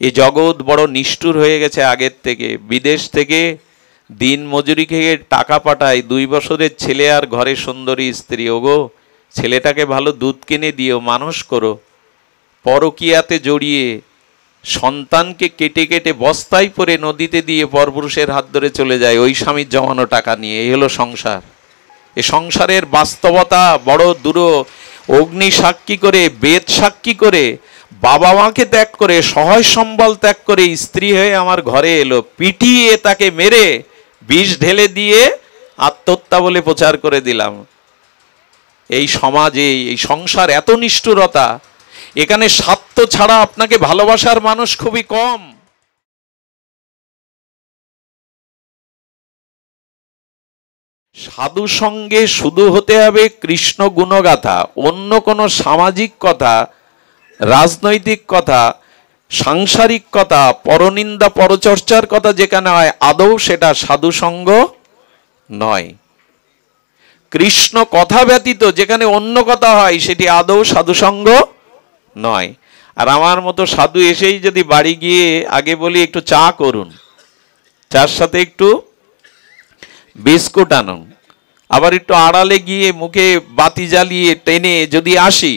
এই জগৎ বড় নিষ্ঠুর হয়ে গেছে আগের থেকে। বিদেশ থেকে দিন মজুরি খেয়ে টাকা পাঠায়, 2 বছরের ছেলে আর ঘরে সুন্দরী স্ত্রী। ওগো, ছেলেটাকে ভালো দুধ কিনে দিও, মানুষ করো। পরকীয়াতে জড়িয়ে সন্তানকে কেটে কেটে বস্তায় পরে নদীতে দিয়ে পরপুরুষের হাত ধরে চলে যায় ওই স্বামীর জমানো টাকা নিয়ে। এই হলো সংসার। এ সংসারের বাস্তবতা বড় দূর। অগ্নি সাক্ষী করে, বেদ সাক্ষী করে, বাবা মাকে ত্যাগ করে, সহায় সম্বল ত্যাগ করে স্ত্রী হয়ে আমার ঘরে এলো। পিটিয়ে তাকে মেরে বিষ ঢেলে দিয়ে আত্মহত্যা বলে প্রচার করে দিলাম। এই সমাজে, এই সংসার এত নিষ্ঠুরতা। এখানে স্বার্থ ছাড়া আপনাকে ভালোবাসার মানুষ খুবই কম। সাধু সঙ্গে শুধু হতে হবে কৃষ্ণ গুণগাথা, অন্য কোনো সামাজিক কথা, রাজনৈতিক কথা, সাংসারিক কথা, পরনিন্দা পরচর্চার কথা যেখানে হয়, আদৌ সেটা সাধু সঙ্গ নয়। কৃষ্ণ কথা ব্যতীত যেখানে অন্য কথা হয় সেটি আদৌ সাধু সঙ্গ নয়। আর আমার মতো সাধু এসেই যদি বাড়ি গিয়ে আগে বলি একটু চা করুন, চার সাথে একটু বিস্কুট আনুন, আবার একটু আড়ালে গিয়ে মুখে বাতি জ্বালিয়ে টেনে যদি আসি,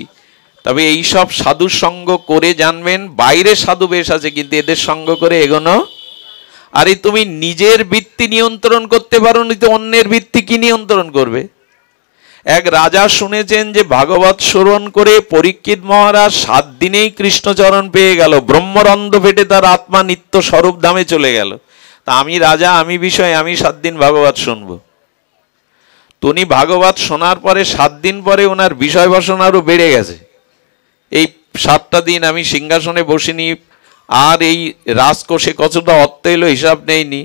তবে এই সব সাধু সঙ্গ করে জানবেন বাইরে সাধু বেশ আছে, কিন্তু এদের সঙ্গ করে এগোনো। আরে তুমি নিজের বৃত্তি নিয়ন্ত্রণ করতে পারো নি তো অন্যের বৃত্তি কি নিয়ন্ত্রণ করবে? এক রাজা শুনেছেন যে ভাগবত শ্রবণ করে পরীক্ষিত মহারাজ 7 দিনেই কৃষ্ণচরণ পেয়ে গেল, ব্রহ্মরন্ধ্র ফেটে তার আত্মা নিত্য স্বরূপ ধামে চলে গেল। তা আমি রাজা, আমি বিষয়, আমি 7 দিন ভাগবত শুনবো। উনি ভাগবত শোনার পরে 7 দিন পরে ওনার বিষয় বাসনা আরো বেড়ে গেছে। এই 7টা দিন আমি সিংহাসনে বসিনি, আর এই রাজকোষে কতটা অর্থ এলো হিসাব নেইনি।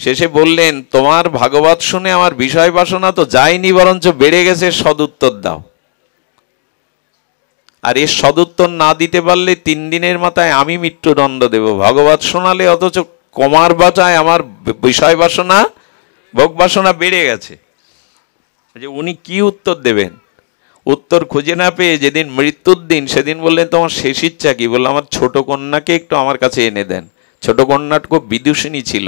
শেষে বললেন, তোমার ভাগবত শুনে আমার বিষয় বাসনা তো যায়নি, বরঞ্চ বেড়ে গেছে, সদুত্তর দাও। আর এর সদুত্তর না দিতে পারলে 3 দিনের মাথায় আমি মৃত্যুদণ্ড দেব। ভাগবত শোনালে অথচ কমার বাটায় আমার বিষয় বাসনা, ভোগ বাসনা বেড়ে গেছে। যে উনি কি উত্তর দেবেন? উত্তর খুঁজে না পেয়ে যেদিন মৃত্যুর দিন, সেদিন বললেন, তোমার শেষ ইচ্ছা কি? বললাম, আমার ছোট কন্যাকে একটু আমার কাছে এনে দেন। ছোট কন্যাটা খুব বিদুষিনী ছিল,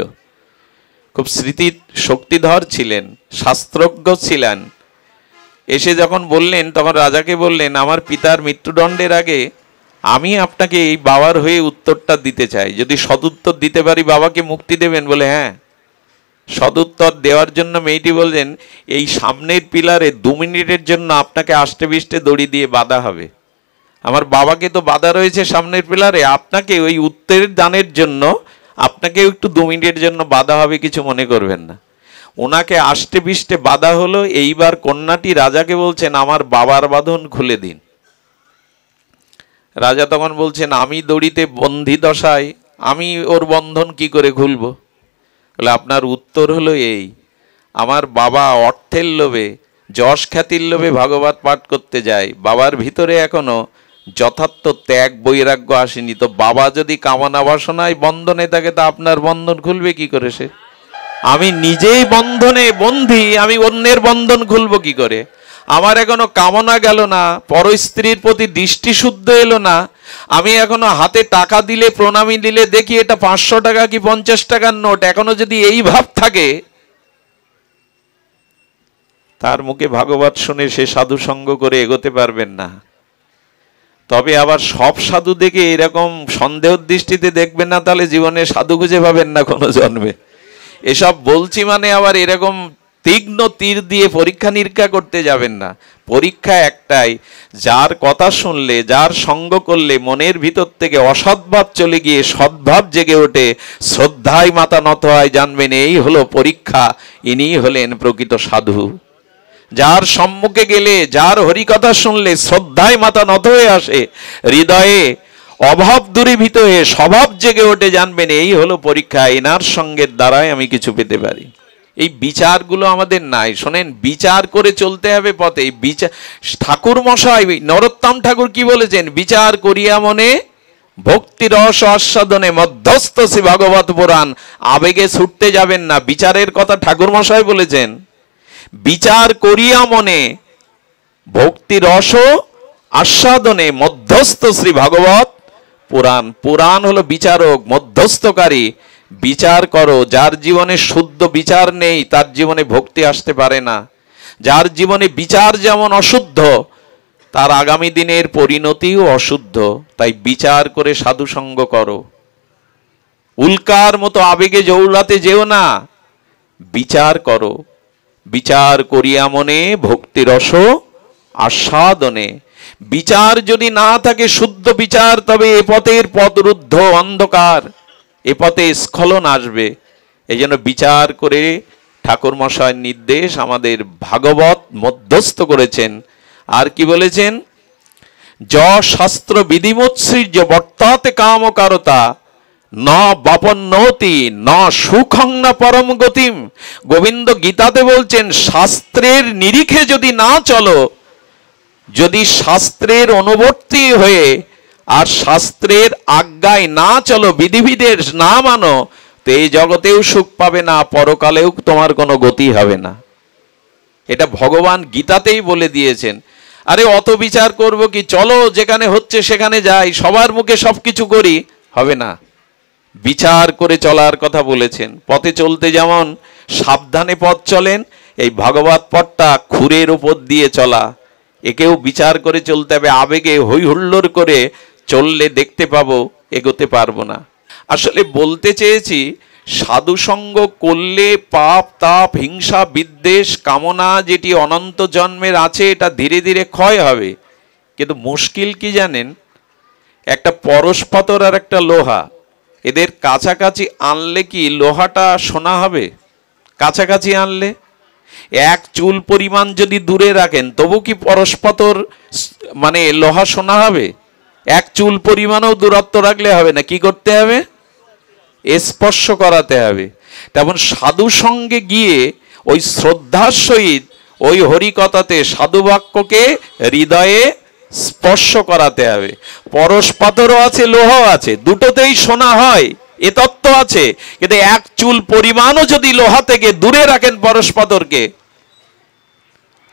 খুব স্মৃতি শক্তিধর ছিলেন, শাস্ত্রজ্ঞ ছিলেন। এসে যখন বললেন, তখন রাজাকে বললেন, আমার পিতার মৃত্যুদণ্ডের আগে আমি আপনাকে এই বাবার হয়ে উত্তরটা দিতে চাই, যদি সদুত্তর দিতে পারি বাবাকে মুক্তি দেবেন? বলে হ্যাঁ। সদুত্তর দেওয়ার জন্য মেয়েটি বললেন, এই সামনের পিলারে 2 মিনিটের জন্য আপনাকে আষ্টে বিষ্টে দড়ি দিয়ে বাঁধা হবে। আমার বাবাকে তো বাঁধা রয়েছে সামনের পিলারে, আপনাকে ওই উত্তরের দানের জন্য আপনাকে একটু 2 মিনিটের জন্য বাঁধা হবে, কিছু মনে করবেন না। ওনাকে আষ্টে বিষ্টে বাঁধা হলো। এইবার কন্যাটি রাজাকে বলছেন, আমার বাবার বাঁধন খুলে দিন। রাজা তখন বলছেন, আমি দড়িতে বন্দী দশায় আমি ওর বন্ধন কি করে খুলবো? বলে, আপনার উত্তর হলো এই, আমার বাবা অর্থের লোভে, যশ খ্যাতির লোভে ভাগবত পাঠ করতে যায়, বাবার ভিতরে এখনো যথার্থ ত্যাগ বৈরাগ্য আসেনি। তো বাবা যদি কামনা বাসনায় বন্ধনে থাকে, তা আপনার বন্ধন খুলবে কি করে? সে আমি নিজেই বন্ধনে বন্ধি, আমি অন্যের বন্ধন খুলবো কি করে? আমার এখনো কামনা গেল না, পর স্ত্রীর প্রতি দৃষ্টি শুদ্ধ এলো না, আমি এখনো হাতে টাকা দিলে, প্রণামী দিলে দেখি এটা 500 টাকা কি 50 টাকার নোট, এখনো যদি এই ভাব থাকে, তার মুখে ভাগবত শুনে সে সাধু সঙ্গ করে এগোতে পারবেন না। তবে আবার সব সাধু দেখে এরকম সন্দেহের দৃষ্টিতে দেখবেন না, তাহলে জীবনে সাধু খুঁজে পাবেন না কোনো জন্মে। এসব বলছি মানে আবার এরকম তীক্ষ্ণ তীর দিয়ে পরীক্ষা নিরীক্ষা করতে যাবেন না। পরীক্ষা একটাই, যার কথা শুনলে, যার সঙ্গ করলে মনের ভিতর থেকে অসৎভাব চলে গিয়ে সদ্ভাব জেগে ওঠে, শ্রদ্ধায় মাথা নত হয়, জানবেন এই হলো পরীক্ষা, ইনি হলেন প্রকৃত সাধু। যার সম্মুখে গেলে, যার হরিকথা শুনলে শ্রদ্ধায় মাথা নত হয়ে আসে, হৃদয়ে অভাব দূরীভূত হয়ে স্বভাব জেগে ওঠে, জানবেন এই হলো পরীক্ষা, এনার সঙ্গের দ্বারাই আমি কিছু পেতে পারি। এই বিচারগুলো আমাদের নাই। শোনেন, বিচার করে চলতে হবে পথে। বিচার, ঠাকুর মশাই নরোত্তম ঠাকুর কি বলেছেন? বিচার করিয়া মনে ভক্তি রস আস্বাদনে মধ্যস্থ শ্রী ভাগবত পুরাণ। আবেগে ছুটতে যাবেন না, বিচারের কথা ঠাকুর মশাই বলেছেন। বিচার করিয়া মনে ভক্তি রস আস্বাদনে মধ্যস্থ শ্রী ভাগবত পুরাণ। পুরাণ হলো বিচারক, মধ্যস্থকারী। বিচার করো। যার জীবনে শুদ্ধ বিচার নেই তার জীবনে ভক্তি আসতে পারে না। যার জীবনে বিচার যেমন অশুদ্ধ, তার আগামী দিনের পরিণতিও অশুদ্ধ। তাই বিচার করে সাধুসঙ্গ করো। উল্কার মতো আবেগে জৌলাতে যেও না, বিচার করো। বিচার করিয়া মনে ভক্তিরস আস্বাদনে। বিচার যদি না থাকে, শুদ্ধ বিচার, তবে এ পথের পথরুদ্ধ অন্ধকার, এ পথে স্খলন আসবে। এই জন্য বিচার করে ঠাকুর মশাইয়ের নির্দেশ আমাদের ভাগবত মধ্যস্থ করেছেন। আর কি বলেছেন? য শাস্ত্র বিধিমোৎসৃজ্য বর্তাতে কামকারতা ন বাপন্নতি ন সুখং না পরম গতিম। গোবিন্দ গীতাতে বলছেন, শাস্ত্রের নিরিখে যদি না চলো, যদি শাস্ত্রের অনুবর্তী হয়ে আর শাস্ত্রের আজ্ঞায় না চলো, বিধিবিধের না মানো, তো এই জগতেও সুখ পাবে না, পরকালেও তোমার কোনো গতি হবে না। এটা ভগবান গীতাতেই বলে দিয়েছেন। আরে অত বিচার করব কি, চলো যেখানে হচ্ছে সেখানে যাই, সবার মুখে সবকিছু করি, হবে না। বিচার করে চলার কথা বলেছেন। পথে চলতে যেমন সাবধানে পথ চলেন, এই ভগবত পথটা খুরের উপর দিয়ে চলা, একেও বিচার করে চলতে হবে। আবেগে হই হুল্লোড় করে চললে দেখতে পাবো এগোতে পারবো না। আসলে বলতে চেয়েছি, সাধুসঙ্গ করলে পাপ তাপ হিংসা বিদ্বেষ কামনা যেটি অনন্ত জন্মের আছে, এটা ধীরে ধীরে ক্ষয় হবে। কিন্তু মুশকিল কি জানেন? একটা পরশ পাথর আর একটা লোহা, এদের কাছাকাছি আনলে কি লোহাটা সোনা হবে? কাছাকাছি আনলে এক চুল পরিমাণ যদি দূরে রাখেন, তবু কি পরশ পাথর মানে লোহা সোনা হবে? এক চুল পরিমাণও দূরত্ব রাখলে হবে না। কি করতে হবে? স্পর্শ করাতে হবে। তেমন সাধু সঙ্গে গিয়ে ওই শ্রদ্ধার সহিত ওই হরিকথাতে সাধু বাক্যকে হৃদয়ে স্পর্শ করাতে হবে। পরশ পাথরও আছে, লোহাও আছে, দুটোতেই সোনা হয়, এ তত্ত্ব আছে। কিন্তু এক চুল পরিমাণও যদি লোহা থেকে দূরে রাখেন পরশ পাথরকে,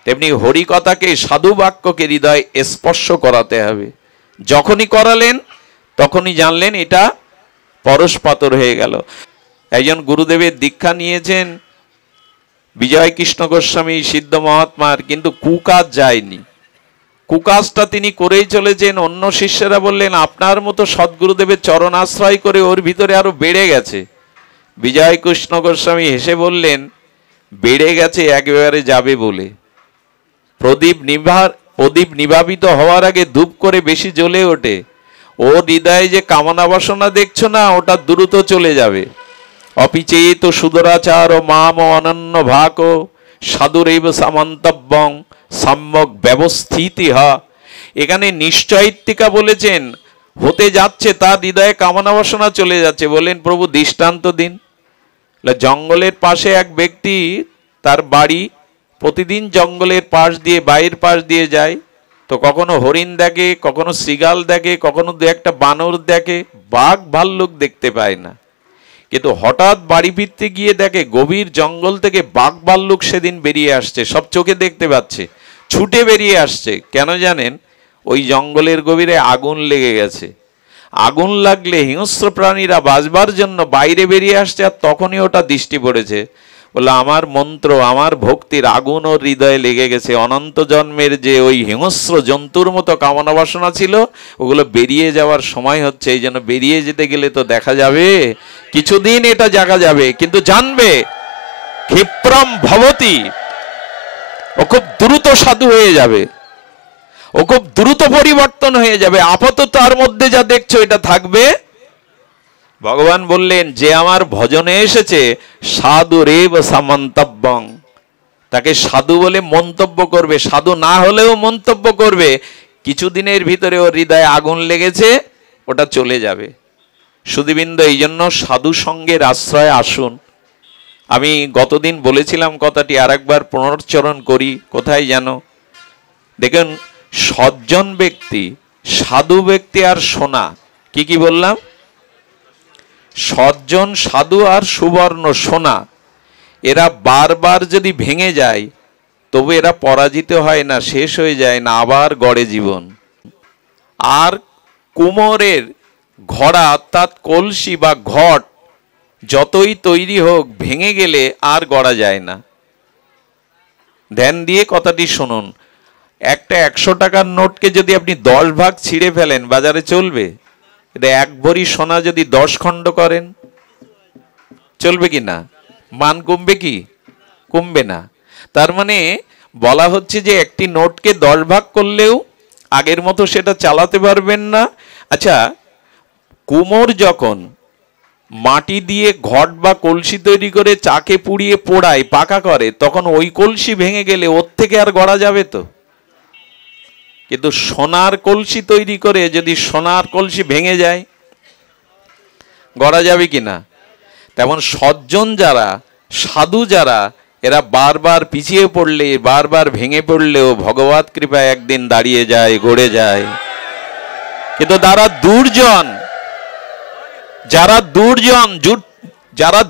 তেমনি হরিকথাকে সাধু বাক্যকে হৃদয়ে স্পর্শ করাতে হবে। যখনই করালেন তখনই জানলেন এটা পরশ পাথর হয়ে গেল। একজন গুরুদেবের দীক্ষা নিয়েছেন বিজয় কৃষ্ণ গোস্বামী সিদ্ধ মহাত্মার, কিন্তু কুকাজ যায়নি। কুকাজটা তিনি করেই চলেছেন। অন্য শিষ্যরা বললেন, আপনার মতো সদ্গুরুদেবের চরণ আশ্রয় করে ওর ভিতরে আরো বেড়ে গেছে। বিজয় কৃষ্ণ গোস্বামী হেসে বললেন, বেড়ে গেছে একেবারে যাবে বলে। প্রদীপ নিভাবিত হওয়ার আগে ধূপ করে বেশি জ্বলে ওঠে। ও হৃদয়ে যে কামনা বাসনা দেখছো না, ওটা দ্রুত চলে যাবে। অপিচেত সুদরাচার ও মাম অনন্য ভাক সাধুরেব সামন্তব্যং সম্যক ব্যবস্থিতি হা। এখানে নিশ্চয়িত্তিকা বলেছেন, হতে যাচ্ছে তার হৃদয়ে কামনা বাসনা চলে যাচ্ছে। বললেন, প্রভু দৃষ্টান্ত দিন। জঙ্গলের পাশে এক ব্যক্তি, তার বাড়ি, প্রতিদিন জঙ্গলের পাশ দিয়ে বাইরের পাশ দিয়ে যায়। তো কখনো হরিণ দেখে, কখনো শৃগাল দেখে, কখনো দু একটা বানর দেখে, বাঘ ভাল্লুক দেখতে পায় না। কিন্তু হঠাৎ বাড়ি ফিরতে গিয়ে দেখে গভীর জঙ্গল থেকে বাঘ ভাল্লুক সেদিন বেরিয়ে আসছে, সব চোখে দেখতে পাচ্ছে, ছুটে বেরিয়ে আসছে। কেন জানেন? ওই জঙ্গলের গভীরে আগুন লেগে গেছে। আগুন লাগলে হিংস্র প্রাণীরা বাঁচবার জন্য বাইরে বেরিয়ে আসছে, আর তখনই ওটা দৃষ্টি পড়েছে। বলে, আমার মন্ত্র, আমার ভক্তির আগুন ওর হৃদয়ে লেগে গেছে। অনন্ত জন্মের যে ওই হিংস্র জন্তুর মতো কামনা বাসনা ছিল, ওগুলো বেরিয়ে যাওয়ার সময় হচ্ছে। এই জন্য বেরিয়ে যেতে গেলে তো দেখা যাবে, কিছুদিন এটা জাগা যাবে, কিন্তু জানবে ক্ষিপ্রম ভবতি, ও খুব দ্রুত সাধু হয়ে যাবে, ও খুব দ্রুত পরিবর্তন হয়ে যাবে। আপাতত তার মধ্যে যা দেখছো এটা থাকবে। ভগবান বললেন, যে আমার ভজনে এসেছে সাধু রেব সামন্তব্যং, তাকে সাধু বলে মন্তব্য করবে, সাধু না হলেও মন্তব্য করবে। কিছুদিনের ভিতরে ওর হৃদয়ে আগুন লেগেছে, ওটা চলে যাবে। সুধীবৃন্দ, এই জন্য সাধু সঙ্গের আশ্রয়ে আসুন। আমি গতদিন বলেছিলাম কথাটি, আর একবার পুনরুচ্চারণ করি। কোথায় জানো? দেখুন, সজ্জন ব্যক্তি, সাধু ব্যক্তি আর সোনা, কি কি বললাম? সজ্জন, সাধু আর সুবর্ণ সোনা, এরা বারবার যদি ভেঙে যায় তবু এরা পরাজিত হয় না, শেষ হয়ে যায় না, আবার গড়ে জীবন। আর কুমোরের ঘড়া অর্থাৎ কলসি বা ঘট যতই তৈরি হোক ভেঙে গেলে আর গড়া যায় না। ধ্যান দিয়ে কথাটি শুনুন, একটা 100 টাকার নোটকে যদি আপনি 10 ভাগ ছিঁড়ে ফেলেন বাজারে চলবে? এটা 1 ভরি সোনা যদি 10 খণ্ড করেন চলবে কি না? মান কমবে কি? কমবে না। তার মানে বলা হচ্ছে যে একটি নোটকে 10 ভাগ করলেও আগের মতো সেটা চালাতে পারবেন না। আচ্ছা, কুমোর যখন মাটি দিয়ে ঘট বা কলসি তৈরি করে চাকে পুড়িয়ে পোড়ায়, পাকা করে, তখন ওই কলসি ভেঙে গেলে ওর থেকে আর গড়া যাবে তো? কিন্তু সোনার কলসি তৈরি করে যদি সোনার কলসি ভেঙে যায় গড়া যাবে কিনা? তেমন সজ্জন যারা, সাধু যারা, এরা বারবার পিছিয়ে পড়লে, বারবার ভেঙে পড়লেও ভগবত কৃপায় একদিন দাঁড়িয়ে যায়, গড়ে যায়। কিন্তু যারা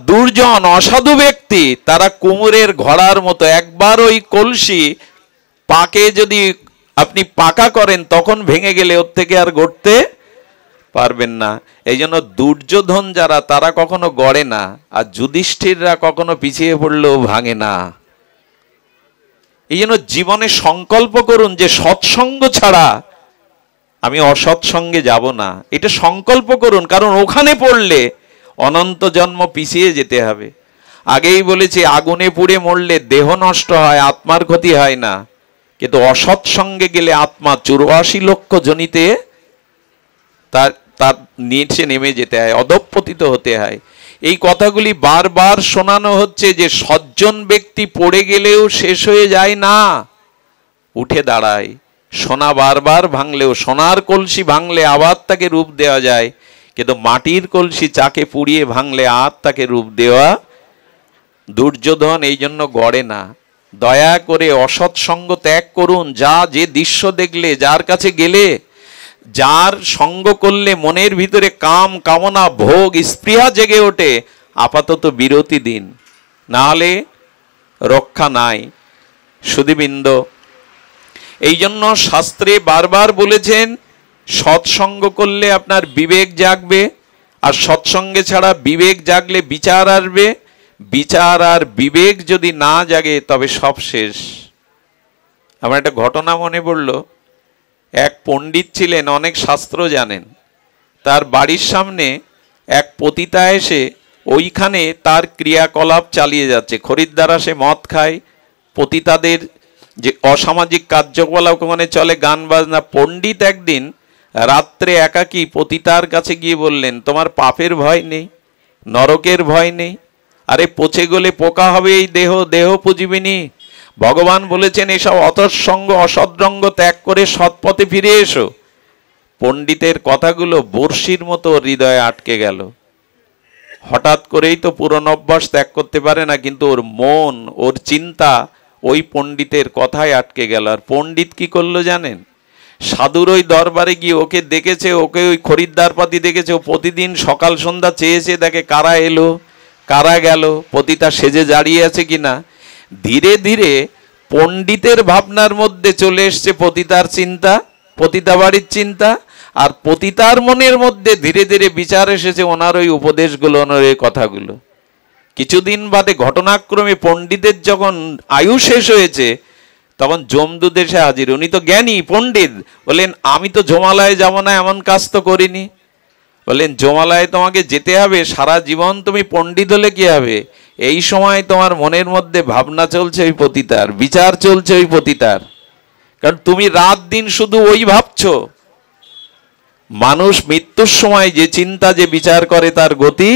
দুর্জন অসাধু ব্যক্তি, তারা কুমোরের ঘড়ার মতো একবার ওই কলসি পাকে যদি আপনি পাকা করেন তখন ভেঙে গেলে ওর থেকে আর গড়তে পারবেন না। এই জন্য দুর্যোধন যারা, তারা কখনো গড়ে না, আর যুধিষ্ঠিররা কখনো পিছিয়ে পড়লেও ভাঙে না। এই জন্য জীবনে সংকল্প করুন যে সৎসঙ্গ ছাড়া আমি অসৎসঙ্গে যাব না, এটা সংকল্প করুন। কারণ ওখানে পড়লে অনন্ত জন্ম পিছিয়ে যেতে হবে। আগেই বলেছি, আগুনে পুড়ে মরলে দেহ নষ্ট হয়, আত্মার ক্ষতি হয় না, কিন্তু অসৎসঙ্গে গেলে আত্মা 84 লক্ষ জনিতে তার নিচে নেমে যেতে হয়, অধঃপতিত হতে হয়। এই কথাগুলি বারবার শোনানো হচ্ছে যে সজ্জন ব্যক্তি পড়ে গেলেও শেষ হয়ে যায় না, উঠে দাঁড়ায়। সোনা বারবার ভাঙলেও, সোনার কলসি ভাঙলে আবার তাকে রূপ দেওয়া যায়, কিন্তু মাটির কলসি চাকে পুড়িয়ে ভাঙলে আর তাকে রূপ দেওয়া। দুর্যোধন এই জন্য গড়ে না। দয়া করে অসৎসঙ্গ ত্যাগ করুন। যে দৃশ্য দেখলে, যার কাছে গেলে, যার সঙ্গ করলে মনের ভিতরে কাম, কামনা, ভোগ, স্পৃহা জেগে ওঠে, আপাতত বিরতি দিন, না হলে রক্ষা নাই। সুধীবৃন্দ, এই জন্য শাস্ত্রে বারবার বলেছেন সৎসঙ্গ করলে আপনার বিবেক জাগবে, আর সৎসঙ্গে ছাড়া বিবেক জাগলে বিচার আসবে, বিচার আর বিবেক যদি না জাগে তবে সব শেষ। আমার একটা ঘটনা মনে পড়ল। এক পণ্ডিত ছিলেন, অনেক শাস্ত্র জানেন। তার বাড়ির সামনে এক পতিতা এসে ওইখানে তার ক্রিয়াকলাপ চালিয়ে যাচ্ছে। খরিদ্দার আসে, মদ খায়, পতিতাদের যে অসামাজিক কার্যকলাপ ওখানে চলে, গান বাজনা। পণ্ডিত একদিন রাত্রে একাকী পতিতার কাছে গিয়ে বললেন, তোমার পাপের ভয় নেই, নরকের ভয় নেই? আরে পচে গলে পোকা হবে এই দেহ, দেহ পুজিবিনী। ভগবান বলেছেন এসব অতঃসঙ্গ অসৎরঙ্গ ত্যাগ করে সৎপথে ফিরে এসো। পণ্ডিতের কথাগুলো বর্ষির মতো হৃদয়ে আটকে গেল। হঠাৎ করেই তো পুরনো অভ্যাস ত্যাগ করতে পারে না, কিন্তু ওর মন, ওর চিন্তা ওই পণ্ডিতের কথায় আটকে গেল। আর পণ্ডিত কি করলো জানেন? সাধুর ওই দরবারে গিয়ে ওকে দেখেছে, ওকে ওই খরিদ্দার পাতি দেখেছে, ও প্রতিদিন সকাল সন্ধ্যা চেয়েছে দেখে কারা এলো কারা গেল, পতিতা সেজে দাঁড়িয়ে আছে কিনা। ধীরে ধীরে পণ্ডিতের ভাবনার মধ্যে চলে এসছে পতিতার চিন্তা, পতিতা বাড়ির চিন্তা, আর পতিতার মনের মধ্যে ধীরে ধীরে বিচার এসেছে ওনার ওই উপদেশগুলো, ওনার ওই কথাগুলো। কিছুদিন বাদে ঘটনাক্রমে পণ্ডিতের যখন আয়ু শেষ হয়েছে তখন যমদূত এসে হাজির। উনি তো জ্ঞানী পণ্ডিত, বললেন আমি তো জমালয়ে যাব না, এমন কাজ তো করিনি। বললেন জমালয়ে তোমাকে যেতে হবে, সারা জীবন তুমি পণ্ডিত হলে কি হবে? এই সময় তোমার মনের মধ্যে ভাবনা চলছে ওই পতিতার, বিচার চলছে ওই পতিতার, কারণ তুমি রাত দিন শুধু ওই ভাবছো। মানুষ মৃত্যুর সময় যে চিন্তা, যে বিচার করে তার গতি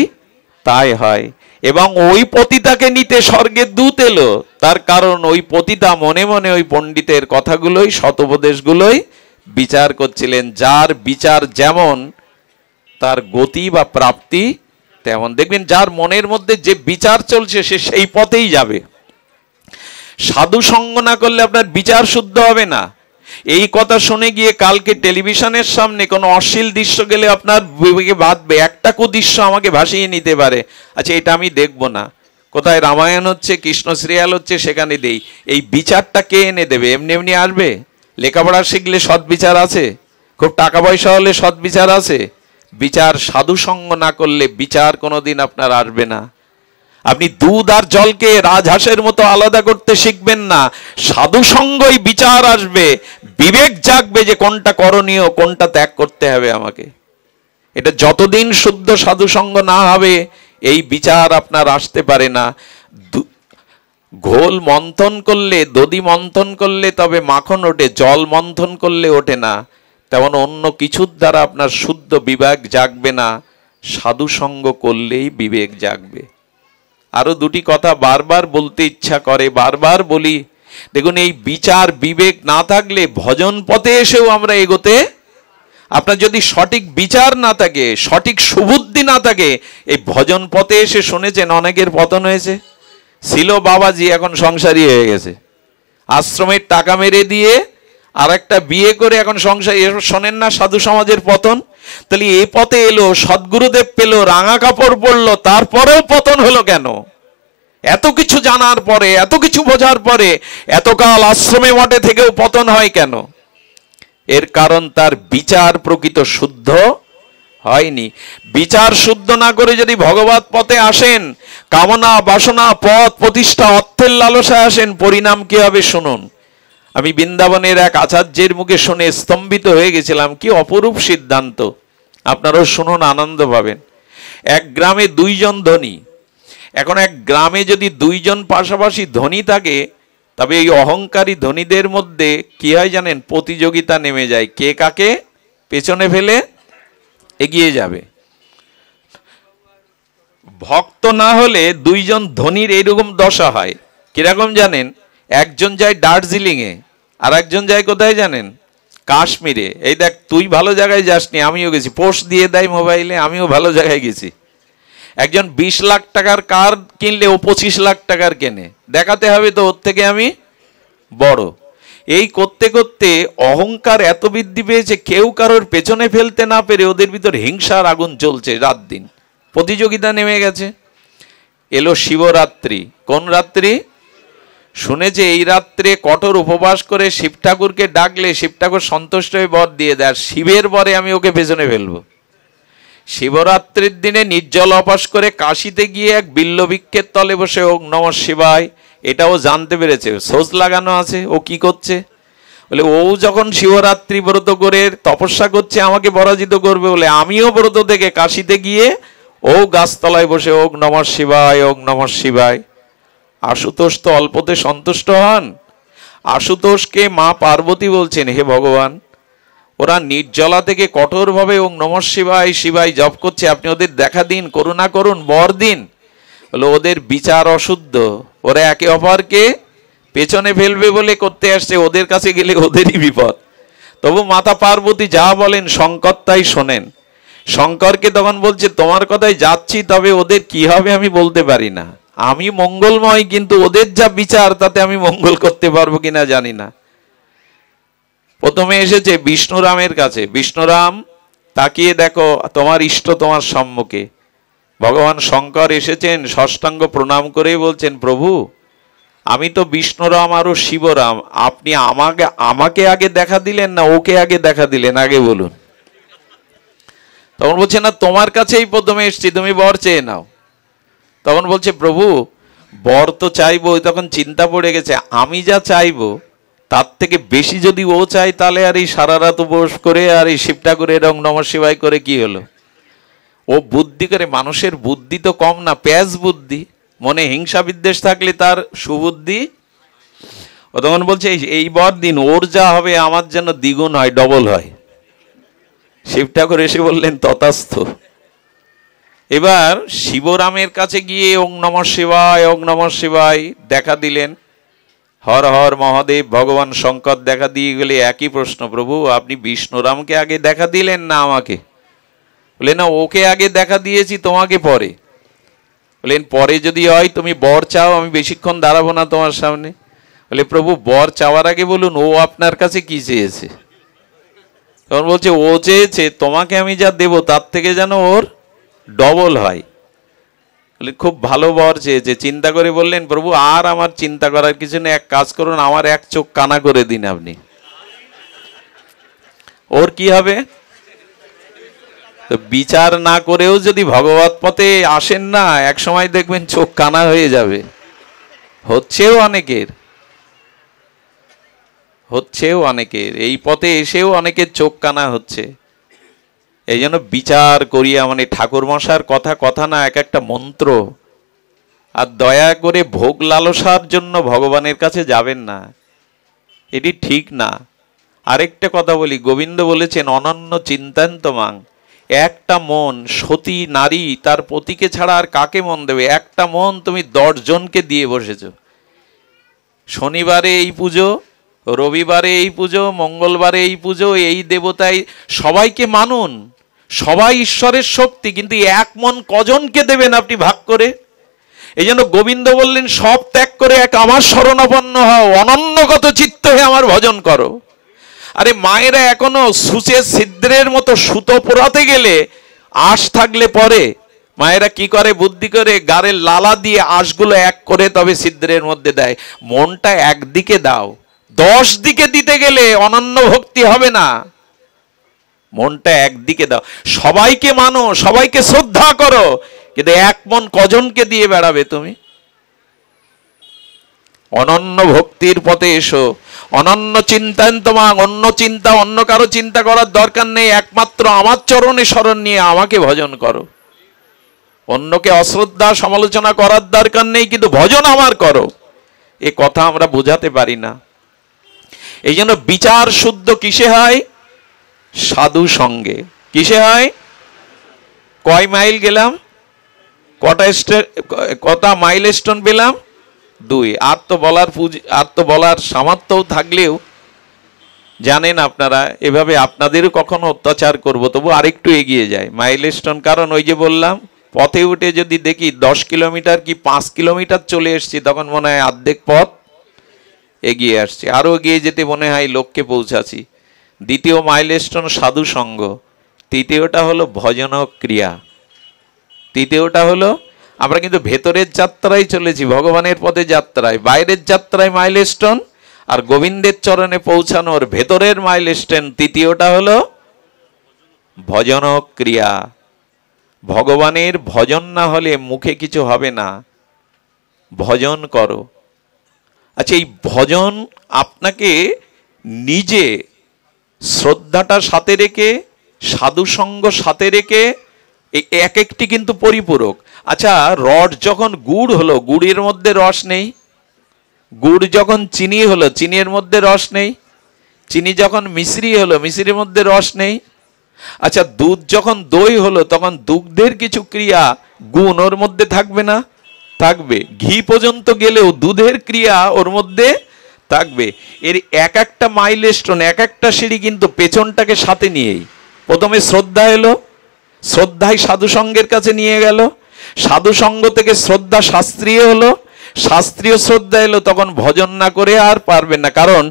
তাই হয়। এবং ওই পতিতাকে নিতে স্বর্গের দূত এলো, তার কারণ ওই পতিতা মনে মনে ওই পণ্ডিতের কথাগুলোই, শতোপদেশগুলোই বিচার করছিলেন। যার বিচার যেমন তার গতি বা প্রাপ্তি তেমন। দেখবেন যার মনের মধ্যে যে বিচার চলছে সে সেই পথেই যাবে। সাধু সঙ্গ না করলে আপনার বিচার শুদ্ধ হবে না। এই কথা শুনে গিয়ে কালকে টেলিভিশনের সামনে কোনো অশ্লীল দৃশ্য গেলে আপনার বিবেকে বাঁধবে, একটা কুদৃশ্য আমাকে ভাসিয়ে নিতে পারে, আচ্ছা এটা আমি দেখব না। কোথায় রামায়ণ হচ্ছে, কৃষ্ণ সিরিয়াল হচ্ছে, সেখানে দেই। এই বিচারটা কে এনে দেবে? এমনি এমনি আসবে? লেখাপড়া শিখলে সৎ বিচার আছে? খুব টাকা পয়সা হলে সৎ বিচার আছে? বিচার সাধু সঙ্গ না করলে বিচার কোনোদিন আপনার আসবে না। আপনি দুধ আর জলকে রাজহাঁসের মতো আলাদা করতে শিখবেন না, সাধু সঙ্গই বিচার আসবে, বিবেক জাগবে যে কোনটা করণীয়, কোনটা ত্যাগ করতে হবে আমাকে। এটা যতদিন শুদ্ধ সাধু সঙ্গ না হবে এই বিচার আপনার আসতে পারে না। ঘোল মন্থন করলে, দধি মন্থন করলে তবে মাখন ওঠে, জল মন্থন করলে ওঠে না। তেমন অন্য কিছুর দ্বারা আপনার শুদ্ধ বিবেক জাগবে না, সাধু সঙ্গ করলেই বিবেক জাগবে। আরো দুটি কথা বারবার বলতে ইচ্ছা করে, বারবার বলি। দেখুন, এই বিচার বিবেক না থাকলে ভজন পথে এসেও আমরা এগোতে, আপনার যদি সঠিক বিচার না থাকে, সঠিক সুবুদ্ধি না থাকে, এই ভজন পথে এসে শুনেছেন অনেকের পতন হয়েছে। ছিল বাবাজি, এখন সংসারী হয়ে গেছে, আশ্রমের টাকা মেরে দিয়ে আর একটা বিয়ে করে এখন সংসারী। শোনেন না সাধু সমাজের পতন? তাহলে এই পথে এলো, সদ্গুরুদেব পেল, রাঙা কাপড় পরলো, তারপরেও পতন হলো কেন? এত কিছু জানার পরে, এত কিছু বোঝার পরে এতকাল আশ্রমে মঠে থেকেও পতন হয় কেন? এর কারণ তার বিচার প্রকৃত শুদ্ধ হয়নি। বিচার শুদ্ধ না করে যদি ভগবত পথে আসেন, কামনা বাসনা পদ প্রতিষ্ঠা অর্থের লালসায় আসেন, পরিণাম কি হবে শুনুন। আমি বৃন্দাবনের এক আচার্যের মুখে শুনে স্তম্ভিত হয়ে গেছিলাম। কি অপরূপ সিদ্ধান্ত! আপনারাও শুনুন, আনন্দ পাবেন। এক গ্রামে দুইজন ধনী। এখন এক গ্রামে যদি দুইজন পাশাপাশি ধনী থাকে, তবে এই অহংকারী ধনীদের মধ্যে কি হয় জানেন? প্রতিযোগিতা নেমে যায়, কে কাকে পেছনে ফেলে এগিয়ে যাবে। ভক্ত না হলে দুইজন ধনীর এইরকম দশা হয়। কিরকম জানেন? একজন যায় দার্জিলিং এ, আর একজন যায় কোথায় জানেন? কাশ্মীরে। এই দেখ, তুই ভালো জায়গায় যাসনি, আমিও গেছি। পোস্ট দিয়ে দেয় মোবাইলে, আমিও ভালো জায়গায় গেছি। একজন 20 লাখ টাকার কার কিনলে ও 25 লাখ টাকার কেনে, দেখাতে হবে তো ওর থেকে আমি বড়। এই করতে করতে অহংকার এত বৃদ্ধি পেয়েছে, কেউ কারোর পেছনে ফেলতে না পেরে ওদের ভিতর হিংসার আগুন জ্বলছে, রাত দিন প্রতিযোগিতা নেমে গেছে। এলো শিবরাত্রি। কোন রাত্রি? শুনেছে এই রাত্রে কঠোর উপবাস করে শিব ঠাকুরকে ডাকলে শিব ঠাকুর সন্তুষ্ট হয়ে বর দিয়ে দেয়, আর শিবের বরে আমি ওকে পেছনে ফেলবো। শিবরাত্রির দিনে নির্জল অপাস করে কাশিতে গিয়ে এক বিল্ল বৃক্ষের তলে বসে ওম নমঃ শিবায়, এটাও জানতে পেরেছে। সোজ লাগানো আছে, ও কি করছে? বলে ও যখন শিবরাত্রি ব্রত করে তপস্যা করছে আমাকে পরাজিত করবে বলে, আমিও ব্রত থেকে কাশিতে গিয়ে ও গাছতলায় বসে ওম নমঃ শিবায়, ওম নমঃ শিবায়। আশুতোষ তো অল্পতে সন্তুষ্ট হন। আশুতোষকে মা পার্বতী বলছেন, হে ভগবান, ওরা নির্জলা থেকে কঠোরভাবে ওম নমঃ শিবায় শিবায় জপ করছে, আপনি ওদের দেখা দিন, করুণা করুন, বর দিন। বলে ওদের বিচার অশুদ্ধ, ওরা একে অপরকে পেছনে ফেলবে বলে করতে আসছে, ওদের কাছে গেলে ওদেরই বিপদ। তবু মাতা পার্বতী যা বলেন শঙ্কর তাই শোনেন। শঙ্করকে তখন বলছে, তোমার কথাই যাচ্ছি, তবে ওদের কি হবে আমি বলতে পারি না। আমি মঙ্গলময়, কিন্তু ওদের যা বিচার তাতে আমি মঙ্গল করতে পারবো কিনা জানি না। প্রথমে এসেছে বিষ্ণুরামের কাছে। বিষ্ণুরাম, তাকিয়ে দেখো তোমার ইষ্ট তোমার সম্মুখে। ভগবান শঙ্কর এসেছেন, ষষ্ঠাঙ্গ প্রণাম করে বলছেন, প্রভু আমি তো বিষ্ণুরাম আরো শিবরাম, আপনি আমাকে আগে দেখা দিলেন না ওকে আগে দেখা দিলেন, আগে বলুন। তখন বলছে, না তোমার কাছেই প্রথমে এসছি, তুমি বর চেয়ে নাও। তখন বলছে, প্রভু বর তো চাইবো। তখন চিন্তা পড়ে গেছে, আমি যা চাইবো তার থেকে বেশি যদি ও চাই, তাহলে আর এই সারা রাত উপোস করে আর এই শিব ঠাকুরের ওম নমঃ শিবায় করে কি হলো? ও বুদ্ধি করে, মানুষের বুদ্ধি তো কম না, প্যাজ বুদ্ধি। মনে হিংসা বিদ্বেষ থাকলে তার সুবুদ্ধি। ও তখন বলছে, এই বর দিন, ওর যা হবে আমার যেন দ্বিগুণ হয়, ডবল হয়। শিব ঠাকুর এসে বললেন, তথাস্থ। এবার শিবরামের কাছে গিয়ে ওম নমঃ শিবায়, ওম নমঃ শিবায় দেখা দিলেন। হর হর মহাদেব। ভগবান শঙ্কর দেখা দিয়ে গেলে একই প্রশ্ন, প্রভু আপনি বিষ্ণুরামকে আগে দেখা দিলেন না আমাকে? বলে, না ওকে আগে দেখা দিয়েছি, তোমাকে পরে। বললেন, পরে যদি হয় তুমি বর চাও, আমি বেশিক্ষণ দাঁড়াবো না তোমার সামনে। বলে, প্রভু বর চাওয়ার আগে বলুন ও আপনার কাছে কি চেয়েছে। তখন বলছে, ও চেয়েছে তোমাকে আমি যা দেব তার থেকে যেন ওর ডবল হয়। বলে, খুব ভালো বর চেয়েছে। চিন্তা করে বললেন, প্রভু আর আমার চিন্তা করার কিছু নেই, এক কাজ করুন, আমার এক চোখ কানা করে দিন আপনি। ওর কি হবে? তো বিচার না করেও যদি ভগবত পথে আসেন না, এক সময় দেখবেন চোখ কানা হয়ে যাবে। হচ্ছেও অনেকের এই পথে এসেও অনেকের চোখ কানা হচ্ছে। এই জন্য বিচার করিয়া, মানে ঠাকুর মশার কথা না, এক একটা মন্ত্র। আর দয়া করে ভোগ লালসার জন্য ভগবানের কাছে যাবেন না, এটি ঠিক না। আরেকটা কথা বলি, গোবিন্দ বলেছেন অনন্য চিন্তান্তমাং, একটা মন সতী নারী তার পতিকে ছাড়া আর কাকে মন দেবে? একটা মন তুমি 10 জনকে দিয়ে বসেছো। শনিবারে এই পুজো, রবিবারে এই পুজো, মঙ্গলবারে এই পুজো, এই দেবতাই, সবাইকে মানুন, সবাই ঈশ্বরের শক্তি, কিন্তু এক মন কজনকে দেবেন আপনি ভাগ করে? এই জন্য গোবিন্দ বললেন সব ত্যাগ করে এক আমার শরণাপন্ন হও, অনন্যগত চিত্ত হয়ে আমার ভজন করো। আরে মায়েরা এখনো সূচের ছিদ্রের মতো সুতো পোড়াতে গেলে আঁশ থাকলে পরে মায়েরা কি করে, বুদ্ধি করে গাড়ের লালা দিয়ে আঁশগুলো এক করে তবে ছিদ্রের মধ্যে দেয়। মনটা একদিকে দাও, 10 দিকে দিতে গেলে অনন্য ভক্তি হবে না। মনটা একদিকে দাও, সবাইকে মানো, সবাইকে শ্রদ্ধা করো, কিন্তু এক মন কজনকে দিয়ে বেড়াবে তুমি? অনন্য ভক্তির পথে এসো, অনন্য চিন্তান্তমাং, অন্য চিন্তা, অন্য কারো চিন্তা করার দরকার নেই, একমাত্র আমার চরণে শরণ নিয়ে আমাকে ভজন করো। অন্যকে অশ্রদ্ধা সমালোচনা করার দরকার নেই, কিন্তু ভজন আমার করো। এ কথা আমরা বোঝাতে পারি না। এই জন্য বিচার শুদ্ধ কিসে হয়? সাধু সঙ্গে। কিসে হয়? কয় মাইল গেলাম, কটা মাইল স্টোন পেলাম? 2। আর তো বলার সামর্থ্য থাকলেও জানেন আপনারা, এভাবে আপনাদেরও কখনো অত্যাচার করব, তবু আরেকটু এগিয়ে যায় মাইল স্টোন। কারণ ওই যে বললাম, পথে উঠে যদি দেখি 10 কিলোমিটার কি 5 কিলোমিটার চলে এসছি, তখন মনে হয় অর্ধেক পথ এগিয়ে আসছে, আরো এগিয়ে যেতে মনে হয় লক্ষ্যে পৌঁছাছি। দ্বিতীয় মাইল স্টোন সাধু সঙ্গ। তৃতীয়টা হলো ভজন ক্রিয়া। তৃতীয়টা হলো আমরা কিন্তু ভেতরের যাত্রায় চলেছি, ভগবানের পথে যাত্রায়। বাইরের যাত্রায় মাইল স্টোন, আর গোবিন্দের চরণে পৌঁছানোর ভেতরের মাইল স্টোন তৃতীয়টা হলো ভজন ক্রিয়া। ভগবানের ভজন না হলে মুখে কিছু হবে না, ভজন করো। আচ্ছা, এই ভজন আপনাকে নিজে শ্রদ্ধাটা সাথে রেখে, সাধুসঙ্গ সাথে রেখে, এক একটি কিন্তু পরিপূরক। আচ্ছা, রড যখন গুড় হলো, গুড়ের মধ্যে রস নেই? গুড় যখন চিনি হলো, চিনির মধ্যে রস নেই? চিনি যখন মিশ্রি হলো, মিশ্রির মধ্যে রস নেই? আচ্ছা, দুধ যখন দই হলো, তখন দুগ্ধের কিছু ক্রিয়া, গুণ ওর মধ্যে থাকবে না? থাকবে। ঘি পর্যন্ত গেলেও দুধের ক্রিয়া ওর মধ্যে থাকবে। এর এক একটা মাইলস্টোন, এক একটা সিঁড়ি কিন্তু পেছনটাকে সাথে নিয়েই। প্রথমে শ্রদ্ধা এলো, শ্রদ্ধাই সাধুসঙ্গের কাছে নিয়ে গেল, সাধুসঙ্গ থেকে শ্রদ্ধা শাস্ত্রীয় হলো, শাস্ত্রীয় শ্রদ্ধা এলো, তখন ভজন না করে আর পারবেন না। কারণ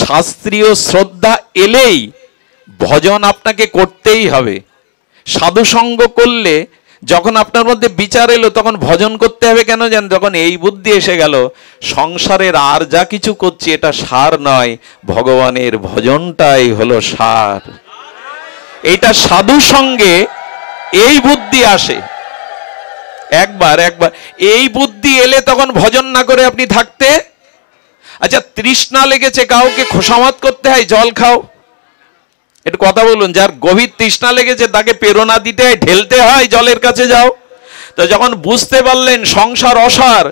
শাস্ত্রীয় শ্রদ্ধা এলেই ভজন আপনাকে করতেই হবে। সাধুসঙ্গ করলে যখন আপনার মধ্যে বিচার এলো, তখন ভজন করতে হবে। কেন জানেন? যখন এই বুদ্ধি এসে গেল, সংসারের আর যা কিছু করছি এটা সার নয়, ভগবানের ভজনটাই হলো সার। এইটা সাধু সঙ্গে এই বুদ্ধি আসে। একবার এই বুদ্ধি এলে তখন ভজন না করে আপনি থাকতে। আচ্ছা, তৃষ্ণা লেগেছে, কাউকে খোসামত করতে হয়, জল খাও। একটু কথা বলুন, যার গভীর তৃষ্ণা লেগেছে তাকে প্রেরণা দিতে হয়, ঢেলতে হয়, জলের কাছে যাও। তো যখন বুঝতে পারলেন সংসার অসার,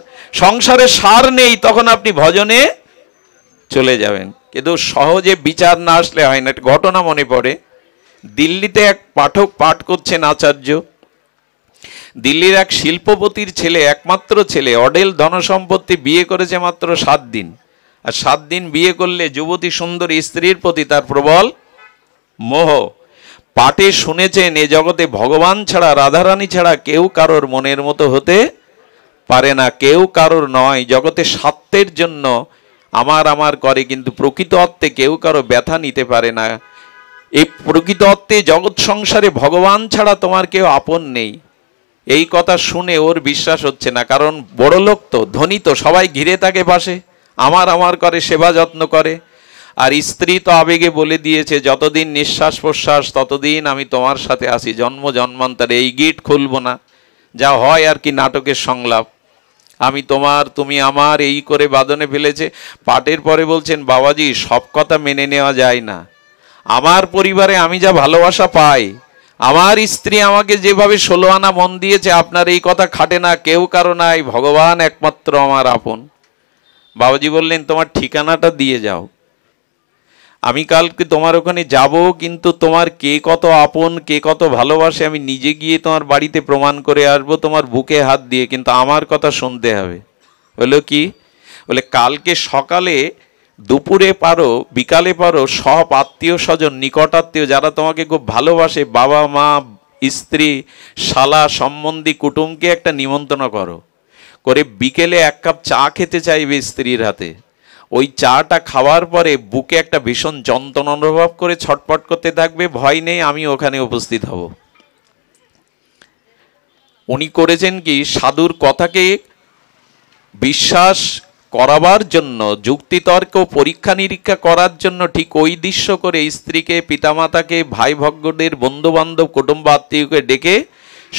সংসারে সার নেই, তখন আপনি ভজনে চলে যাবেন। কিন্তু সহজে বিচার না আসলে হয় না। একটা ঘটনা মনে পড়ে, দিল্লিতে এক পাঠক পাঠ করছেন আচার্য। দিল্লির এক শিল্পপতির ছেলে, একমাত্র ছেলে, অডেল ধনসম্পত্তি, বিয়ে করেছে মাত্র 7 দিন। আর 7 দিন বিয়ে করলে যুবতী সুন্দরী স্ত্রীর প্রতি তার প্রবল মোহ। পাঠে শুনেছেন এ জগতে ভগবান ছাড়া, রাধারানী ছাড়া কেউ কারোর মনের মতো হতে পারে না, কেউ কারোর নয়। জগতে স্বার্থের জন্য আমার আমার করে, কিন্তু প্রকৃত অর্থে কেউ কারো ব্যথা নিতে পারে না। এই প্রকৃত অর্থে জগৎ সংসারে ভগবান ছাড়া তোমার কেউ আপন নেই। এই কথা শুনে ওর বিশ্বাস হচ্ছে না, কারণ বড় লোক তো, ধনী তো, সবাই ঘিরে থাকে পাশে, আমার আমার করে, সেবা যত্ন করে। আর স্ত্রী তো আবেগে বলে দিয়েছে, যতদিন নিঃশ্বাস প্রশ্বাস ততদিন আমি তোমার সাথে আছি, জন্ম জন্মান্তরে, এই গিট খুলব না। যা হয় আর কি নাটকের সংলাপ, আমি তোমার তুমি আমার, এই করে বাঁধনে ফেলেছে। পাঠের পরে বলছেন, বাবাজি সব কথা মেনে নেওয়া যায় না। আমার পরিবারে আমি যা ভালোবাসা পাই, আমার স্ত্রী আমাকে যেভাবে 16 আনা মন দিয়েছে, আপনার এই কথা খাটে না, কেউ কারো নাই, ভগবান একমাত্র আমার আপন। বাবাজি বললেন, তোমার ঠিকানাটা দিয়ে যাও, আমি কালকে তোমার ওখানে যাব, কিন্তু তোমার কে কত আপন, কে কত ভালোবাসে আমি নিজে গিয়ে তোমার বাড়িতে প্রমাণ করে আসবো, তোমার বুকে হাত দিয়ে, কিন্তু আমার কথা শুনতে হবে। বললো কি? বলে কালকে সকালে, দুপুরে পারো, বিকালে পারো, সব আত্মীয় স্বজন, নিকটাত্মীয় যারা তোমাকে খুব ভালোবাসে, বাবা মা স্ত্রী শালা সম্বন্ধী কুটুমকে একটা নিমন্ত্রণ করো, করে বিকেলে 1 কাপ চা খেতে চাইবে স্ত্রীর হাতে। ওই চাটা খাওয়ার পরে বুকে একটা ভীষণ যন্ত্রণা অনুভব করে ছটপট করতে থাকবে, ভয় নেই, আমি ওখানে উপস্থিত হব। উনি করেছেন কি, সাধুর কথাকে বিশ্বাস করাবার জন্য, যুক্তিতর্ক পরীক্ষা নিরীক্ষা করার জন্য ঠিক ওই দৃশ্য করে স্ত্রীকে, পিতামাতাকে, ভাই ভগ্নদের, বন্ধু বান্ধব, কুটুম্ব আত্মীয়কে ডেকে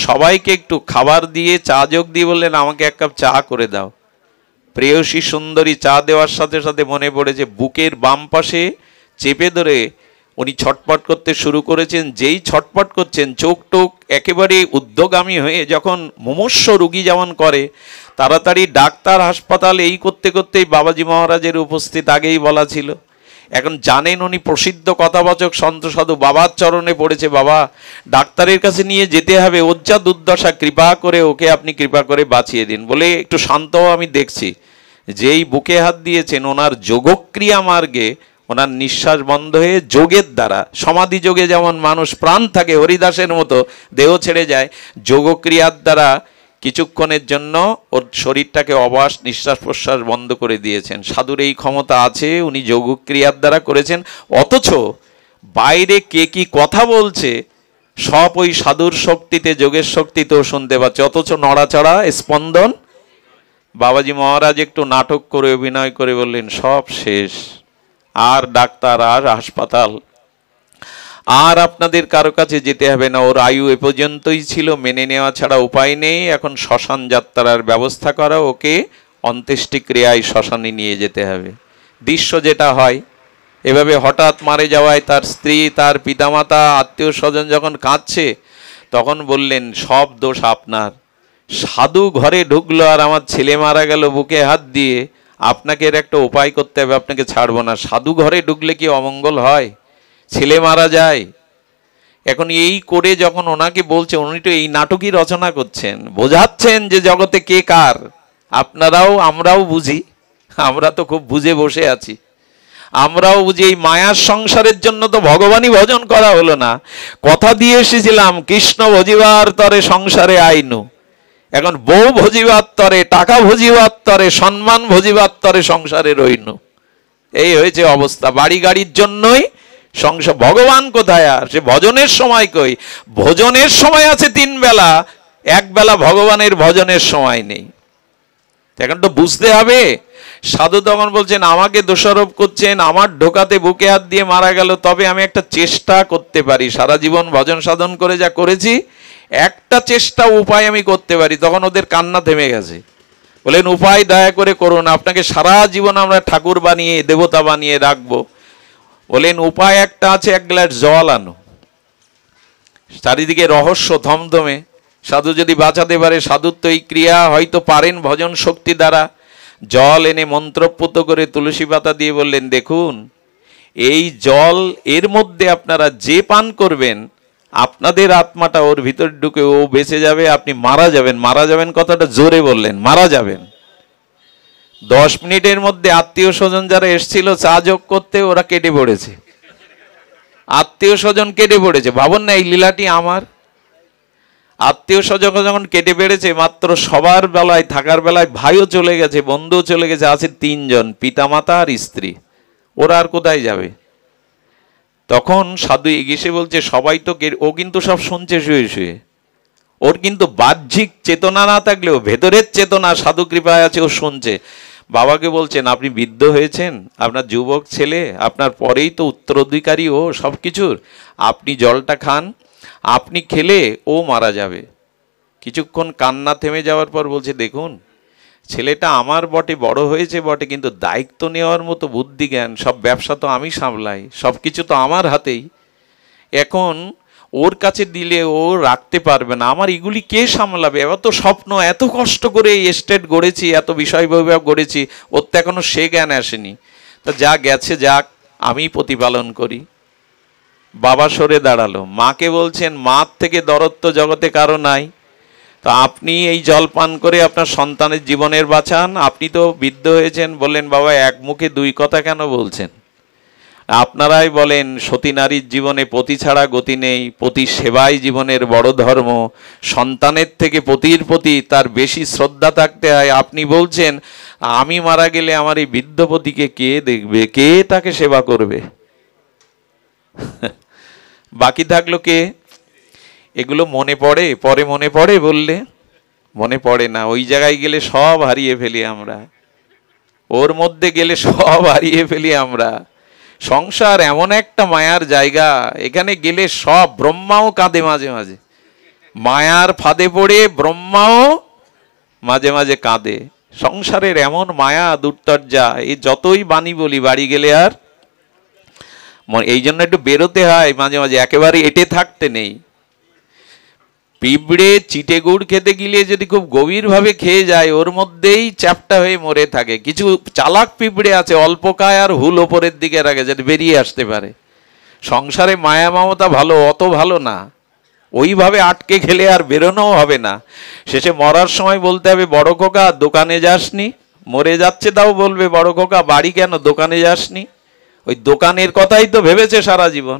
সবাইকে একটু খাবার দিয়ে, চা যোগ দিয়ে বললেন, আমাকে 1 কাপ চা করে দাও। প্রেয়সী সুন্দরী চা দেওয়ার সাথে সাথে মনে পড়েছে, বুকের বাম পাশে চেপে ধরে উনি ছটপট করতে শুরু করেছেন। যেই ছটপট করছেন, চোখ টোক একেবারে উদ্যোগামী হয়ে, যখন মুমূর্ষ রুগী যেমন করে, তাড়াতাড়ি ডাক্তার হাসপাতাল, এই করতে করতেই বাবাজি মহারাজের উপস্থিত আগেই বলা ছিল। এখন জানেন উনি প্রসিদ্ধ কথাবাচক সন্ত সাধু, বাবার চরণে পড়েছে, বাবা ডাক্তারের কাছে নিয়ে যেতে হবে, ওর যা দুর্দশা, কৃপা করে ওকে আপনি কৃপা করে বাঁচিয়ে দিন। বলে একটু শান্ত, আমি দেখছি। যেই বুকে হাত দিয়েছেন, ওনার যোগক্রিয়া মার্গে ওনার নিঃশ্বাস বন্ধ হয়ে, যোগের দ্বারা, সমাধি যোগে যেমন মানুষ প্রাণ থাকে হরিদাসের মতো দেহ ছেড়ে যায়, যোগক্রিয়ার দ্বারা কিছুক্ষণের জন্য ওর শরীরটাকে অবাস নিঃশ্বাস প্রশ্বাস বন্ধ করে দিয়েছেন। সাধুর এই ক্ষমতা আছে, উনি যোগক্রিয়ার দ্বারা করেছেন। অথচ বাইরে কে কি কথা বলছে সব ওই সাধুর শক্তিতে, যোগের শক্তিতেও শুনতে পাচ্ছে, অথচ নড়াচড়া স্পন্দন। বাবাজি মহারাজ একটু নাটক করে, অভিনয় করে বললেন, সব শেষ, আর ডাক্তার আর হাসপাতাল আর আপনাদের কারো কাছে যেতে হবে না, ওর আয়ু এ পর্যন্তই ছিল, মেনে নেওয়া ছাড়া উপায় নেই। এখন শ্মশান যাত্রার ব্যবস্থা করা, ওকে অন্ত্যেষ্টিক্রিয়ায় শ্মশানে নিয়ে যেতে হবে। দৃশ্য যেটা হয়, এভাবে হঠাৎ মারা যাওয়ায় তার স্ত্রী, তার পিতামাতা, আত্মীয় স্বজন যখন কাঁদছে, তখন বললেন, সব দোষ আপনার। সাধু ঘরে ঢুকলো আর আমার ছেলে মারা গেল বুকে হাত দিয়ে, আপনাকে এর একটা উপায় করতে হবে, আপনাকে ছাড়বো না। সাধু ঘরে ঢুকলে কি অমঙ্গল হয়? ছেলে মারা যায়। এখন এই করে যখন ওনাকে বলছে, উনি তো এই নাটকই রচনা করছেন, বোঝাচ্ছেন যে জগতে কে কার। আপনারাও, আমরাও বুঝি, আমরা তো খুব বুঝে বসে আছি, আমরাও বুঝি এই মায়ার সংসারের জন্য তো ভগবানই ভজন করা হলো না। কথা দিয়ে এসেছিলাম, কৃষ্ণ ভজিবার তরে সংসারে আইনু, এখন বউ ভজিবার তরে, টাকা ভজিবার তরে, সম্মান ভজিবার তরে সংসারে রইনু। এই হয়েছে অবস্থা। বাড়ি গাড়ির জন্যই সংসার। ভগবান কোথায়? আর সে ভজনের সময় কই? ভোজনের সময় আছে 3 বেলা, 1 বেলা ভগবানের ভজনের সময় নেই। এখন তো বুঝতে হবে। সাধু তখন বলছেন, আমাকে দোষারোপ করছেন, আমার ঢোকাতে বুকে হাত দিয়ে মারা গেল, তবে আমি একটা চেষ্টা করতে পারি, সারা জীবন ভজন সাধন করে যা করেছি, একটা চেষ্টা উপায় আমি করতে পারি। তখন ওদের কান্না থেমে গেছে। বলেন, উপায় দয়া করে করুন, আপনাকে সারা জীবন আমরা ঠাকুর বানিয়ে, দেবতা বানিয়ে রাখবো। বলেন, উপায় একটা আছে, 1 গ্লাস জল আনো। চারিদিকে রহস্য থমথমে। সাধু যদি বাঁচাতে পারে, সাধুর তো এই ক্রিয়া হয়তো পারেন ভজন শক্তি দ্বারা। জল এনে মন্ত্রপুত করে তুলসী পাতা দিয়ে বললেন, দেখুন এই জল, এর মধ্যে আপনারা যে পান করবেন, আপনাদের আত্মাটা ওর ভিতর ঢুকে ও বেঁচে যাবে, আপনি মারা যাবেন। মারা যাবেন কথাটা জোরে বললেন, মারা যাবেন। 10 মিনিটের মধ্যে আত্মীয় স্বজন যারা এসেছিল চা যোগ করতে, ওরা কেটে পড়েছে। আত্মীয় স্বজন কেটে পড়েছে। ভাবুন না, এই লীলাটি আমার। আত্মীয় স্বজন যখন কেটে বেড়েছে, মাত্র সবার বেলায়, থাকার বেলায় ভাইও চলে গেছে, বন্ধুও চলে গেছে, আছে 3 জন, পিতামাতা আর স্ত্রী। ওরা আর কোথায় যাবে? তখন সাধু এগিয়ে বলছে, সবাই তো, ও কিন্তু সব শুনছে শুয়ে শুয়ে, ওর কিন্তু বাহ্যিক চেতনা না থাকলেও ভেতরের চেতনা সাধু কৃপায় আছে, ও শুনছে। বাবাকে বলছেন আপনি বৃদ্ধ হয়েছেন, আপনার যুবক ছেলে, আপনার পরেই তো উত্তরাধিকারী ও সব কিছুর, আপনি জলটা খান, আপনি খেলে ও মারা যাবে। কিছুক্ষণ কান্না থেমে যাওয়ার পর বলছে, দেখুন ছেলেটা আমার বটে বড় হয়েছে বটে, কিন্তু দায়িত্ব নেওয়ার মতো বুদ্ধি জ্ঞান, সব ব্যবসা তো আমি সামলাই, সব কিছু তো আমার হাতেই, এখন ওর কাছে দিলে ও রাখতে পারবে না, আমার এগুলি কে সামলাবে? এবার তো স্বপ্ন, এত কষ্ট করে এই এস্টেট গড়েছি, এত বিষয় বৈভব গড়েছি, ওর তো এখনো সে জ্ঞান আসেনি। তা যা গেছে যাক, আমি প্রতিপালন করি। বাবা সরে দাঁড়ালো, মাকে বলছেন মার থেকে দরদ তো জগতে কারো নাই, তো আপনি এই জল পান করে আপনার সন্তানের জীবনের বাঁচান। আপনি তো বৃদ্ধ হয়েছেন, বললেন বাবা এক মুখে দুই কথা কেন বলছেন? আপনারাই বলেন সতী নারীর জীবনে পতি ছাড়া গতি নেই, পতি সেবাই জীবনের বড় ধর্ম, সন্তানের থেকে পতির প্রতি তার বেশি শ্রদ্ধা থাকতে হয়। আপনি বলছেন আমি মারা গেলে আমার এই বৃদ্ধ পতিকে কে দেখবে, কে তাকে সেবা করবে? বাকি থাকলো কে? এগুলো মনে পড়ে? পরে মনে পড়ে বললে মনে পড়ে না। ওই জায়গায় গেলে সব হারিয়ে ফেলি আমরা, ওর মধ্যে গেলে সব হারিয়ে ফেলি আমরা। সংসার এমন একটা মায়ার জায়গা, এখানে গেলে সব, ব্রহ্মাও কাঁদে মাঝে মাঝে, মায়ার ফাঁদে পড়ে ব্রহ্মাও মাঝে মাঝে কাঁদে। সংসারের এমন মায়া দুর্তর্যা, এই যতই বাণী বলি বাড়ি গেলে আর, এই জন্য একটু বেরোতে হয় মাঝে মাঝে, একেবারে এটে থাকতে নেই। পিঁপড়ে চিটে গুড় খেতে গিলে যদি খুব গভীরভাবে খেয়ে যায়, ওর মধ্যেই চ্যাপ্টা হয়ে মরে থাকে। কিছু চালাক পিঁপড়ে আছে, অল্প খায় আর হুল ওপরের দিকে রাখে যাতে বেরিয়ে আসতে পারে। সংসারে মায়া মমতা ভালো, অত ভালো না, ওইভাবে আটকে খেলে আর বেরোনোও হবে না। শেষে মরার সময় বলতে হবে বড় খোকা দোকানে যাসনি, মরে যাচ্ছে তাও বলবে বড় খোকা বাড়ি কেন, দোকানে যাসনি? ওই দোকানের কথাই তো ভেবেছে সারা জীবন,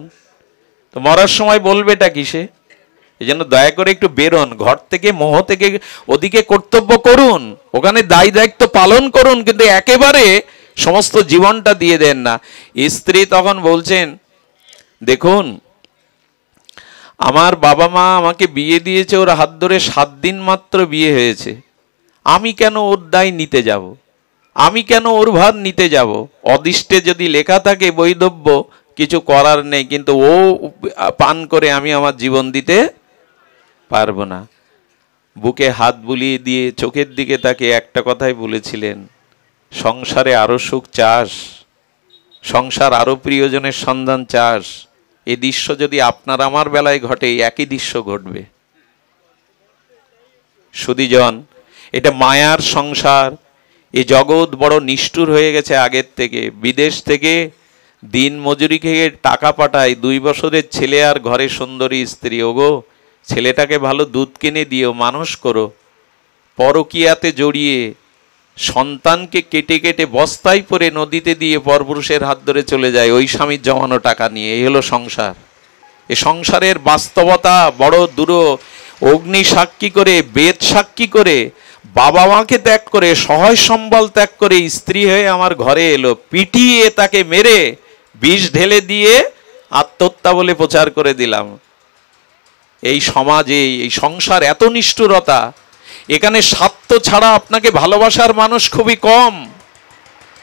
তো মরার সময় বলবেটা কিসে? এই জন্য দয়া করে একটু বেরোন ঘর থেকে, মোহ থেকে, ওদিকে কর্তব্য করুন, ওখানে দায় দায়িত্ব পালন করুন, কিন্তু একেবারে সমস্ত জীবনটা দিয়ে দেন না। স্ত্রী তখন বলছেন, দেখুন আমার বাবা মা আমাকে বিয়ে দিয়েছে, ওর হাত ধরে 7 দিন মাত্র বিয়ে হয়েছে, আমি কেন ওর দায় নিতে যাব, আমি কেন ওর ভার নিতে যাব? অদিষ্টে যদি লেখা থাকে বৈধব্য, কিছু করার নেই, কিন্তু ও পান করে আমি আমার জীবন দিতে পারবো না। বুকে হাত বুলিয়ে দিয়ে চোখের দিকে তাকে একটা কথাই বলেছিলেন, সংসারে আরো সুখ চাস, সংসার আরো প্রিয়জনের সন্ধান চাস, এই দৃশ্য যদি আপনার আমার বেলায় ঘটে, একই দৃশ্য ঘটবে। সুধীজন, এটা মায়ার সংসার, এই জগৎ বড় নিষ্ঠুর হয়ে গেছে আগের থেকে। বিদেশ থেকে দিন মজুরি খেয়ে টাকা পাঠায়, 2 বছরের ছেলে আর ঘরে সুন্দরী স্ত্রী। ওগো ছেলেটাকে ভালো দুধ কিনে দিও, মানুষ করো। পরকীয়াতে জড়িয়ে সন্তানকে কেটে কেটে বস্তায় পরে নদীতে দিয়ে পরপুরুষের হাত ধরে চলে যায় ওই স্বামীর জমানো টাকা নিয়ে। এই হলো সংসার। এ সংসারের বাস্তবতা বড় দূর। অগ্নি সাক্ষী করে, বেদ সাক্ষী করে, বাবা মাকে ত্যাগ করে, সহায় সম্বল ত্যাগ করে স্ত্রী হয়ে আমার ঘরে এলো, পিটিয়ে তাকে মেরে বিষ ঢেলে দিয়ে আত্মহত্যা বলে প্রচার করে দিলাম। এই সমাজে এই সংসার এত নিষ্ঠুরতা, এখানে স্বার্থ ছাড়া আপনাকে ভালোবাসার মানুষ খুবই কম।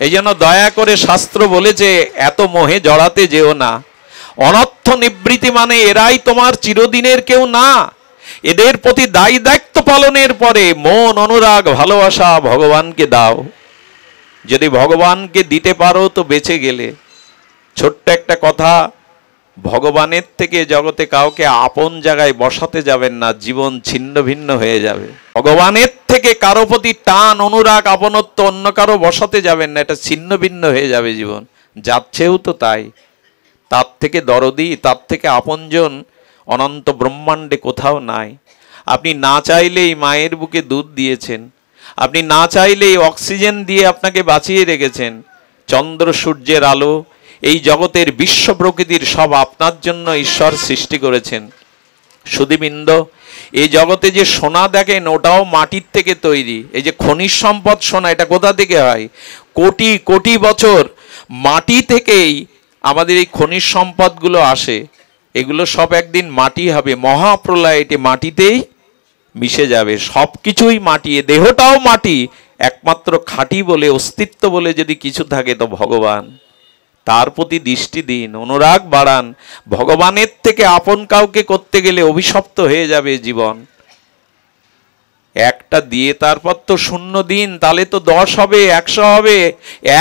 এই জন্য দয়া করে শাস্ত্র বলেছে এত মোহে জড়াতে যেও না। অনর্থ নিবৃত্তি মানে এরাই তোমার চিরদিনের কেউ না। এদের প্রতি দায়ী দায়িত্ব পালনের পরে মন, অনুরাগ, ভালোবাসা ভগবানকে দাও। যদি ভগবানকে দিতে পারো তো বেঁচে গেলে। ছোট্ট একটা কথা, ভগবানের থেকে জগতে কাউকে আপন জায়গায় বসাতে যাবেন না, জীবন ছিন্ন ভিন্ন হয়ে যাবে। ভগবানের থেকে কারো প্রতি টান, অনুরাগ, আপনত্ব অন্য কারো বসাতে যাবেন না, এটা ছিন্ন ভিন্ন হয়ে যাবে জীবন। যাচ্ছেও তো তাই। তার থেকে দরদি, তার থেকে আপনজন অনন্ত ব্রহ্মাণ্ডে কোথাও নাই। আপনি না চাইলেই মায়ের বুকে দুধ দিয়েছেন, আপনি না চাইলেই অক্সিজেন দিয়ে আপনাকে বাঁচিয়ে রেখেছেন। চন্দ্র সূর্যের আলো, এই জগতের বিশ্ব প্রকৃতির সব আপনার জন্য ঈশ্বর সৃষ্টি করেছেন। সুধীবৃন্দ, এই জগতে যে সোনা দেখেন ওটাও মাটির থেকে তৈরি। এই যে খনিজ সম্পদ সোনা, এটা কোথা থেকে হয়? কোটি কোটি বছর মাটি থেকেই আমাদের এই খনিজ সম্পদগুলো আসে। এগুলো সব একদিন মাটি হবে, মহাপ্রলয় এটি মাটিতেই মিশে যাবে। সব কিছুই মাটি, দেহটাও মাটি, একমাত্র খাঁটি বলে, অস্তিত্ব বলে যদি কিছু থাকে তো ভগবান। তার প্রতি দৃষ্টি দিন, অনুরাগ বাড়ান। ভগবানের থেকে আপন কাউকে করতে গেলে অভিশপ্ত হয়ে যাবে জীবন। একটা দিয়ে তারপর তো শূন্য দিন, তাহলে তো 10 হবে, 100 হবে।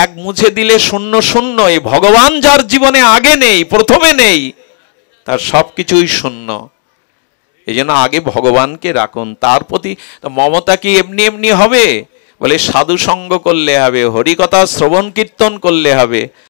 এক মুছে দিলে শূন্য শূন্য। এই ভগবান যার জীবনে আগে নেই, প্রথমে নেই, তার সবকিছুই শূন্য। এই জন্য আগে ভগবানকে রাখুন। তার প্রতি মমতা কি এমনি এমনি হবে? বলে সাধু সঙ্গ করলে হবে, হরিকথা শ্রবণ কীর্তন করলে হবে।